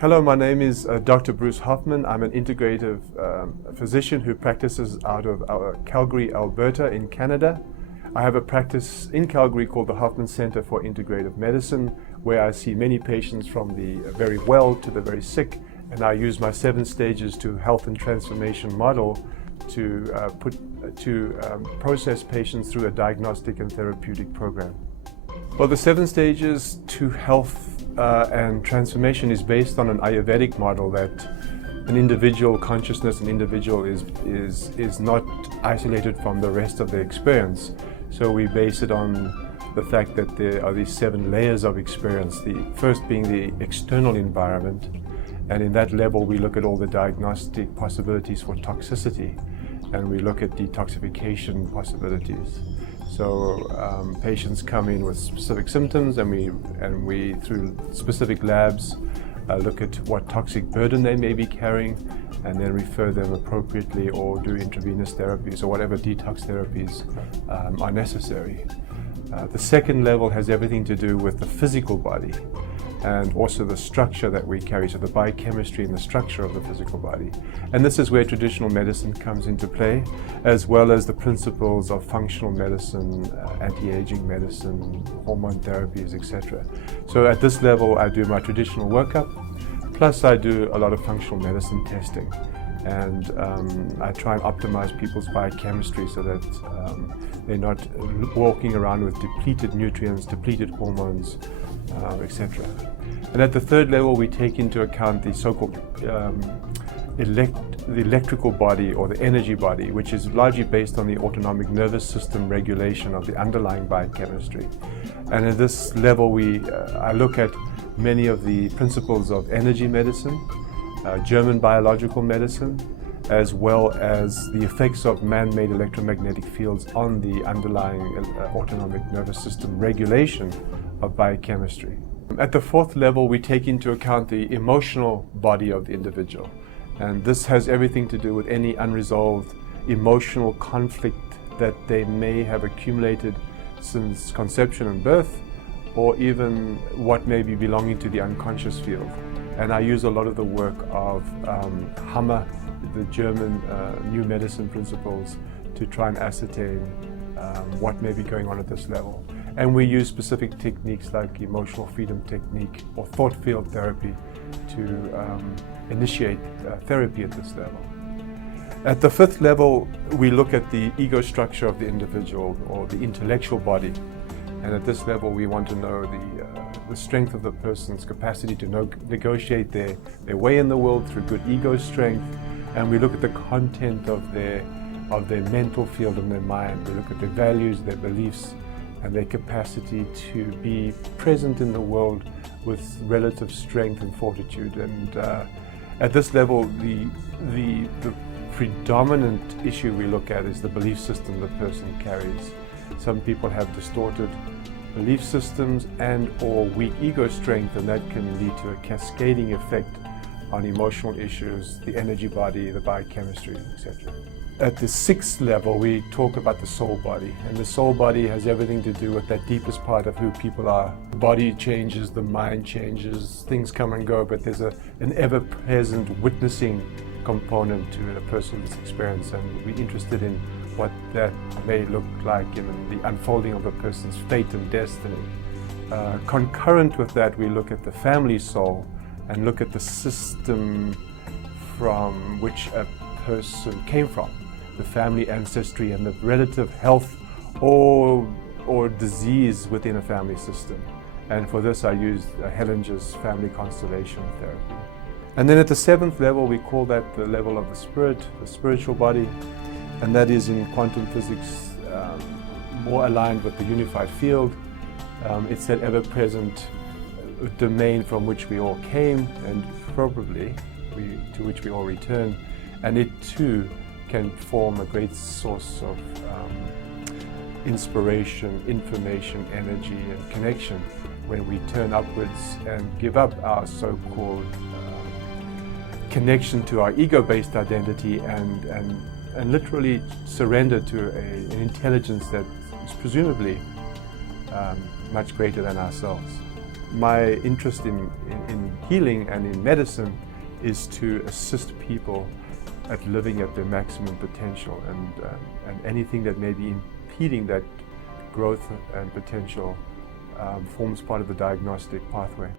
Hello, my name is Dr. Bruce Hoffman. I'm an integrative physician who practices out of Calgary, Alberta in Canada. I have a practice in Calgary called the Hoffman Center for Integrative Medicine, where I see many patients from the very well to the very sick, and I use my 7 stages to health and transformation model to process patients through a diagnostic and therapeutic program. Well, the 7 stages to health and transformation is based on an Ayurvedic model that an individual consciousness, an individual is not isolated from the rest of their experience. So we base it on the fact that there are these 7 layers of experience, the first being the external environment, and in that level we look at all the diagnostic possibilities for toxicity, and we look at detoxification possibilities. So patients come in with specific symptoms, and we through specific labs look at what toxic burden they may be carrying, and then refer them appropriately or do intravenous therapies or whatever detox therapies are necessary. The second level has everything to do with the physical body and also the structure that we carry, so the biochemistry and the structure of the physical body. And this is where traditional medicine comes into play, as well as the principles of functional medicine, anti-aging medicine, hormone therapies, etc. So at this level I do my traditional workup, plus I do a lot of functional medicine testing. And I try and optimize people's biochemistry so that they're not walking around with depleted nutrients, depleted hormones, etc. And at the third level, we take into account the so-called the electrical body or the energy body, which is largely based on the autonomic nervous system regulation of the underlying biochemistry. And at this level, I look at many of the principles of energy medicine, German biological medicine, as well as the effects of man-made electromagnetic fields on the underlying autonomic nervous system regulation of biochemistry. At the 4th level, we take into account the emotional body of the individual. And this has everything to do with any unresolved emotional conflict that they may have accumulated since conception and birth, or even what may be belonging to the unconscious field. And I use a lot of the work of Hammer, the German new medicine principles, to try and ascertain what may be going on at this level. And we use specific techniques like emotional freedom technique or thought field therapy to initiate therapy at this level. At the 5th level, we look at the ego structure of the individual or the intellectual body. And at this level, we want to know the strength of the person's capacity to negotiate their way in the world through good ego strength. And we look at the content of their mental field and their mind. We look at their values, their beliefs, and their capacity to be present in the world with relative strength and fortitude. And at this level, the predominant issue we look at is the belief system the person carries. Some people have distorted belief systems and or weak ego strength, and that can lead to a cascading effect on emotional issues, the energy body, the biochemistry, etc. At the 6th level, we talk about the soul body, and the soul body has everything to do with that deepest part of who people are. The body changes, the mind changes, things come and go, but there's an ever-present witnessing component to a person's experience, and we're interested in what that may look like in the unfolding of a person's fate and destiny. Concurrent with that, we look at the family soul and look at the system from which a person came from, the family ancestry and the relative health or disease within a family system. And for this I used Hellinger's family constellation therapy. And then at the 7th level, we call that the level of the spirit, the spiritual body, and that is in quantum physics more aligned with the unified field. It's that ever-present domain from which we all came and probably to which we all return, and it too can form a great source of inspiration, information, energy and connection when we turn upwards and give up our so-called connection to our ego-based identity and literally surrender to an intelligence that is presumably much greater than ourselves. My interest in healing and in medicine is to assist people at living at their maximum potential, and anything that may be impeding that growth and potential forms part of the diagnostic pathway.